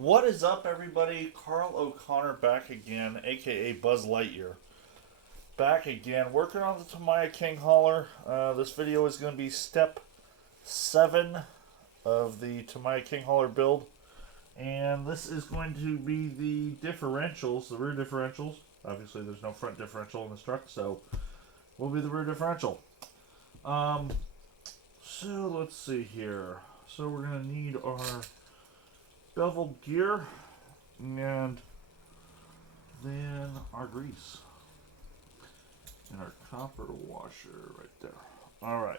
What is up, everybody? Carl O'Connor back again, aka Buzz Lightyear. Back again, working on the Tamiya King Hauler. This video is going to be step 7 of the Tamiya King Hauler build. And this is going to be the differentials, the rear differentials. Obviously, there's no front differential in this truck, so will be the rear differential. So let's see here. So we're going to need our beveled gear and then our grease and our copper washer right there. Alright,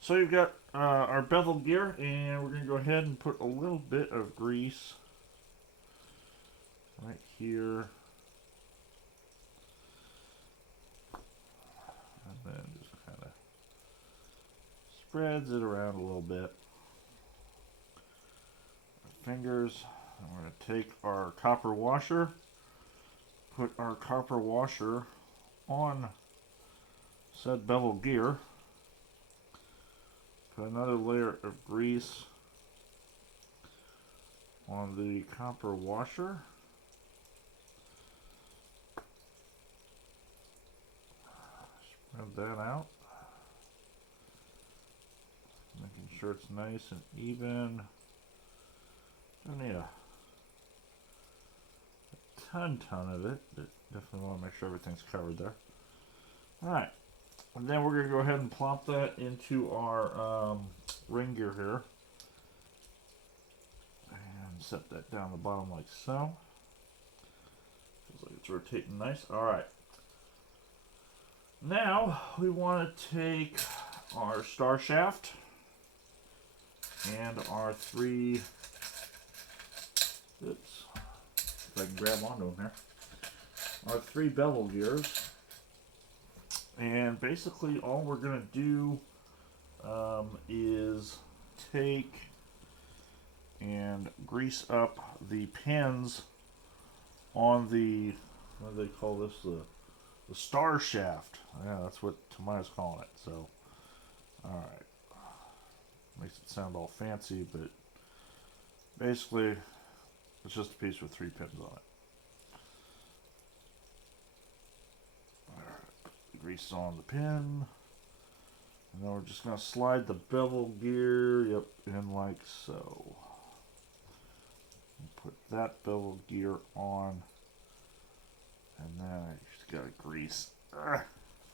so you've got our beveled gear, and we're going to go ahead and put a little bit of grease right here, and then just kind of spreads it around a little bit. Fingers. And we're going to take our copper washer, put our copper washer on said bevel gear, put another layer of grease on the copper washer, spread that out, making sure it's nice and even. Don't need a ton of it, but definitely want to make sure everything's covered there. Alright, and then we're going to go ahead and plop that into our ring gear here. And set that down the bottom like so. Feels like it's rotating nice. Alright. Now, we want to take our star shaft and our three... Oops, if I can grab onto them here. Our three bevel gears, and basically all we're going to do is take and grease up the pins on the, what do they call this, the star shaft. Yeah, that's what Tamiya's calling it. So, alright, makes it sound all fancy, but basically it's just a piece with 3 pins on it. Alright, grease on the pin. And then we're just going to slide the bevel gear, in like so. Put that bevel gear on. And then I just got to grease. If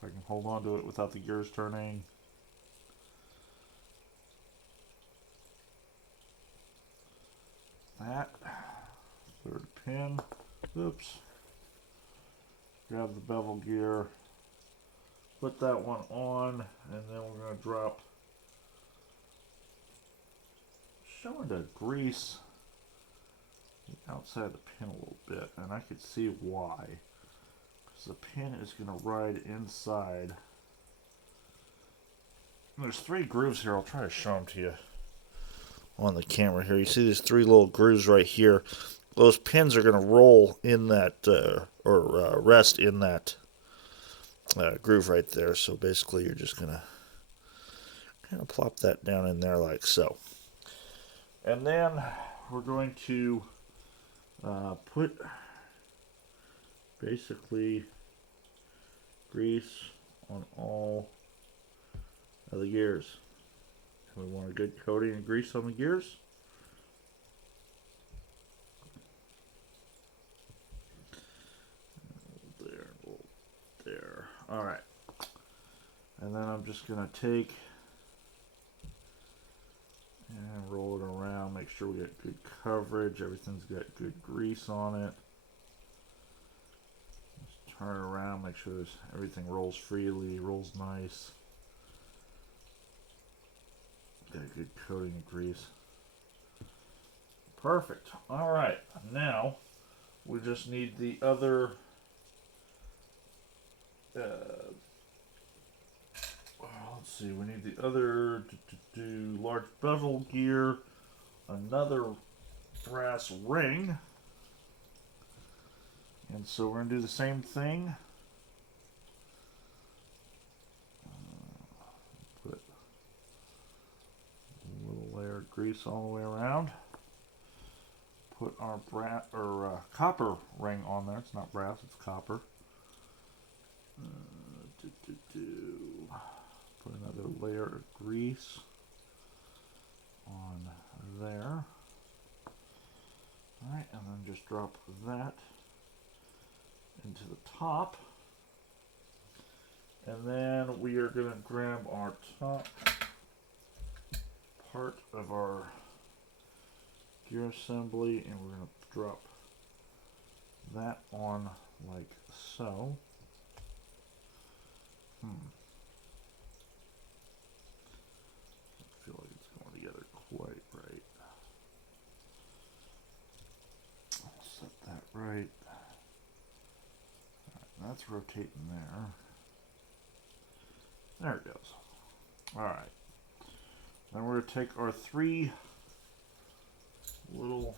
I can hold on to it without the gears turning. That. Third pin. Oops. Grab the bevel gear. Put that one on. And then we're going to drop. Showing the grease outside the pin a little bit. And I could see why. Because the pin is going to ride inside. And there's 3 grooves here. I'll try to show them to you on the camera here. You see these 3 little grooves right here. Those pins are going to roll in that, rest in that groove right there. So basically you're just going to kind of plop that down in there like so. And then we're going to put basically grease on all of the gears. We want a good coating of grease on the gears. There. Alright. And then I'm just going to take and roll it around. Make sure we get good coverage. Everything's got good grease on it. Just turn it around. Make sure everything rolls freely, rolls nice. Got a good coating of grease. Perfect. Alright. Now, we just need the other... let's see, we need the other large bevel gear, another brass ring, and so we're going to do the same thing. Put a little layer of grease all the way around. put our copper ring on there. It's not brass, it's copper. Put another layer of grease on there. Alright, and then just drop that into the top. And then we are going to grab our top part of our gear assembly and we're going to drop that on like so. Don't feel like it's going together quite right. I'll set that right. Alright, that's rotating there. There it goes. Alright. Then we're going to take our 3 little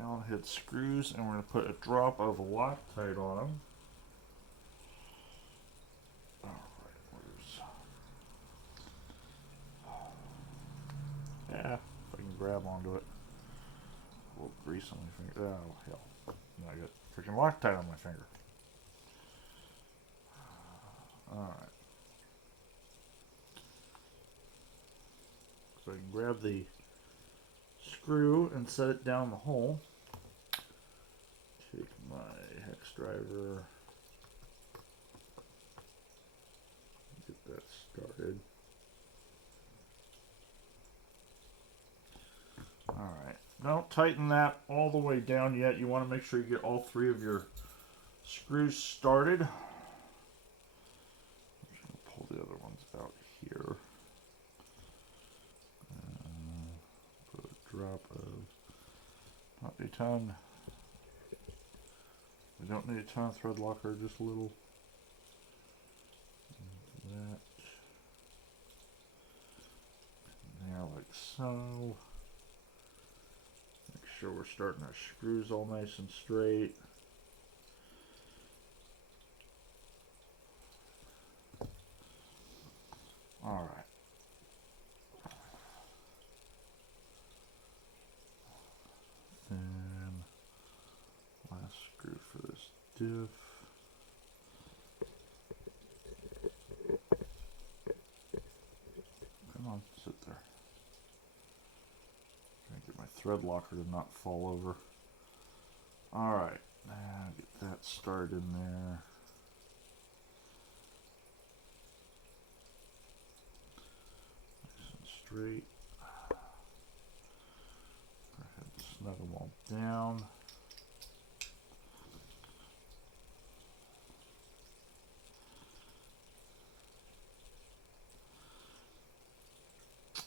Allen head screws and we're going to put a drop of Loctite on them. Yeah, if I can grab onto it. A little grease on my finger. Oh, hell. I got freaking Loctite on my finger. Alright. So I can grab the screw and set it down the hole. Take my hex driver. Get that started. Alright, don't tighten that all the way down yet. You want to make sure you get all 3 of your screws started. I'm just going to pull the other ones out here. Put a drop of, not a ton. We don't need a ton of thread locker, just a little. That. There, like so. Make sure we're starting our screws all nice and straight. All right. Then last screw for this diff. Come on, sit there. Trying to get my thread locker to not fall over. Alright, now get that started in there. Nice and straight. Go ahead and snug them all down.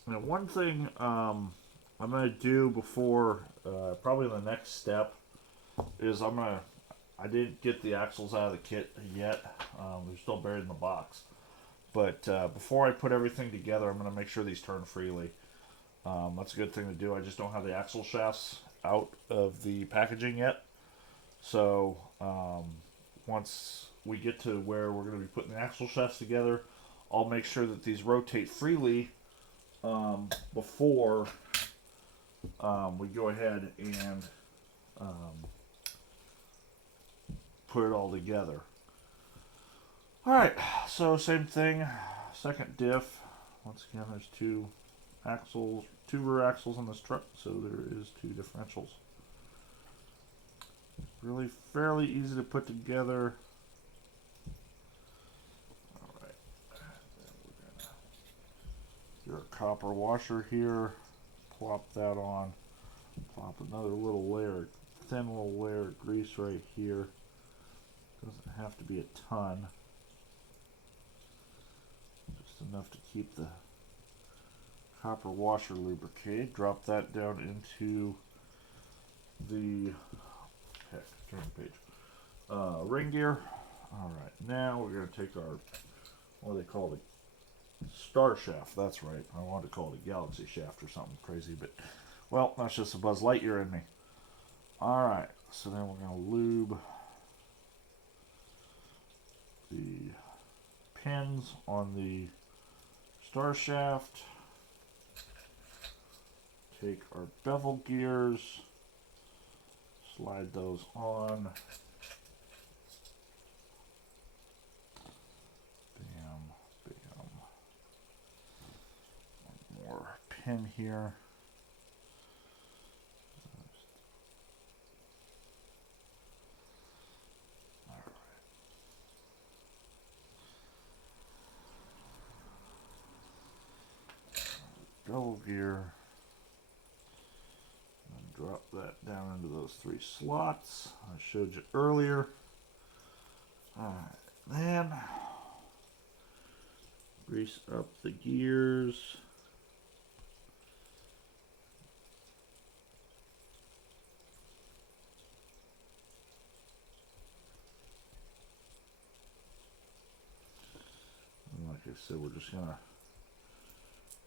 Now one thing I'm going to do before, probably the next step, is I didn't get the axles out of the kit yet. They're still buried in the box. But before I put everything together, I'm going to make sure these turn freely. That's a good thing to do. I just don't have the axle shafts out of the packaging yet. So once we get to where we're going to be putting the axle shafts together, I'll make sure that these rotate freely before we go ahead and put it all together. Alright, so same thing, second diff. Once again, there's 2 axles, 2 rear axles on this truck, so there is 2 differentials. Really fairly easy to put together. Alright, then we're gonna get our copper washer here, plop that on, plop another little layer, thin little layer of grease right here. Doesn't have to be a ton. Just enough to keep the copper washer lubricated. Drop that down into the turn the page. Ring gear. Alright, now we're going to take our, what do they call it? Star shaft. That's right. I wanted to call it a galaxy shaft or something crazy, but well, that's just a Buzz Lightyear in me. Alright, so then we're going to lube the pins on the star shaft. take our bevel gears, slide those on. Bam, bam. One more pin here. Bevel gear, and drop that down into those 3 slots I showed you earlier. Alright, then grease up the gears. And like I said, we're just gonna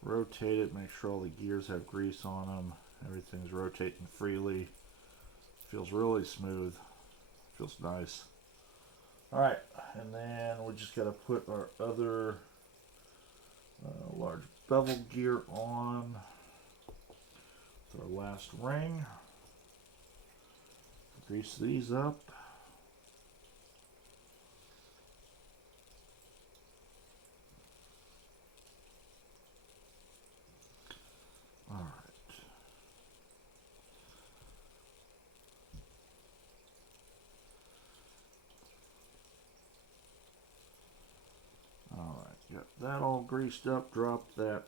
rotate it, make sure all the gears have grease on them. Everything's rotating freely. Feels really smooth. Feels nice. Alright, and then we just got to put our other large bevel gear on with our last ring. Grease these up. Got that all greased up. Drop that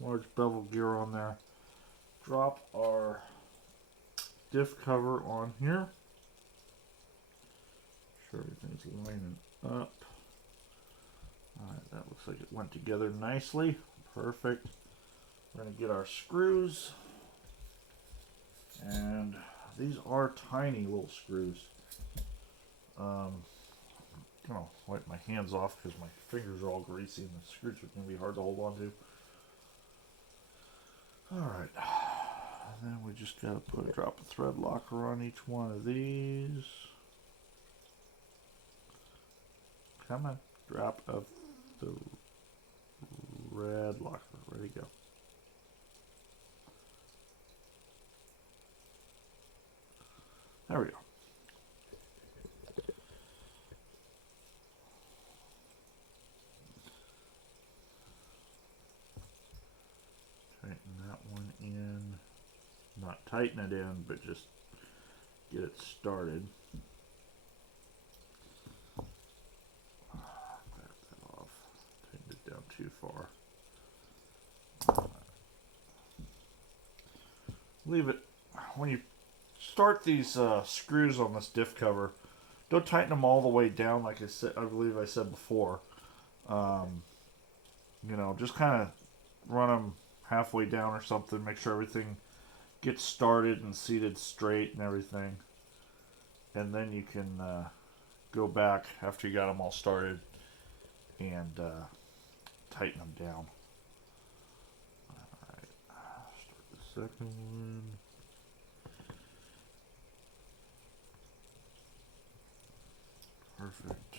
large bevel gear on there. Drop our diff cover on here. Make sure everything's lining up. Alright, that looks like it went together nicely. Perfect. We're going to get our screws. And these are tiny little screws. I'm going to wipe my hands off because my fingers are all greasy and the screws are going to be hard to hold on to. Alright, and then we just got to drop a thread locker on each one of these. Come on, drop of the red locker. Ready to go. There we go. Tighten that one in. Not tighten it in, but just get it started. Back that off. Tighten it down too far. Leave it. When you start these screws on this diff cover, don't tighten them all the way down like I said. I believe I said before. You know, just kind of run them halfway down or something. Make sure everything gets started and seated straight and everything. And then you can go back after you got them all started and tighten them down. Alright, start the second one. Perfect.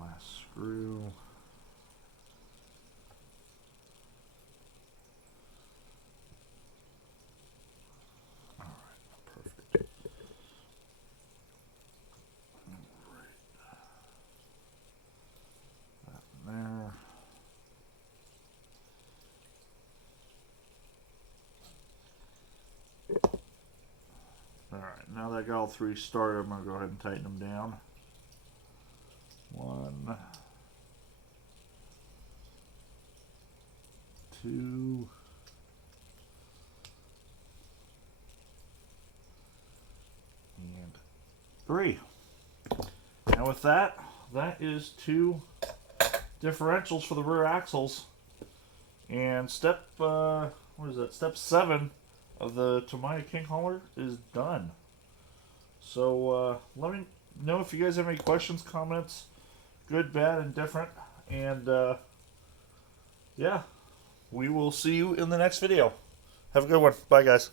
Last screw. Alright, perfect. Alright. That in there. Alright, now that I got all 3 started, I'm going to go ahead and tighten them down. 1, 2, and 3. And with that, that is 2 differentials for the rear axles. And step, what is that? Step 7 of the Tamiya King hauler is done. So let me know if you guys have any questions, comments, good, bad, and different. And yeah, we will see you in the next video. Have a good one. Bye, guys.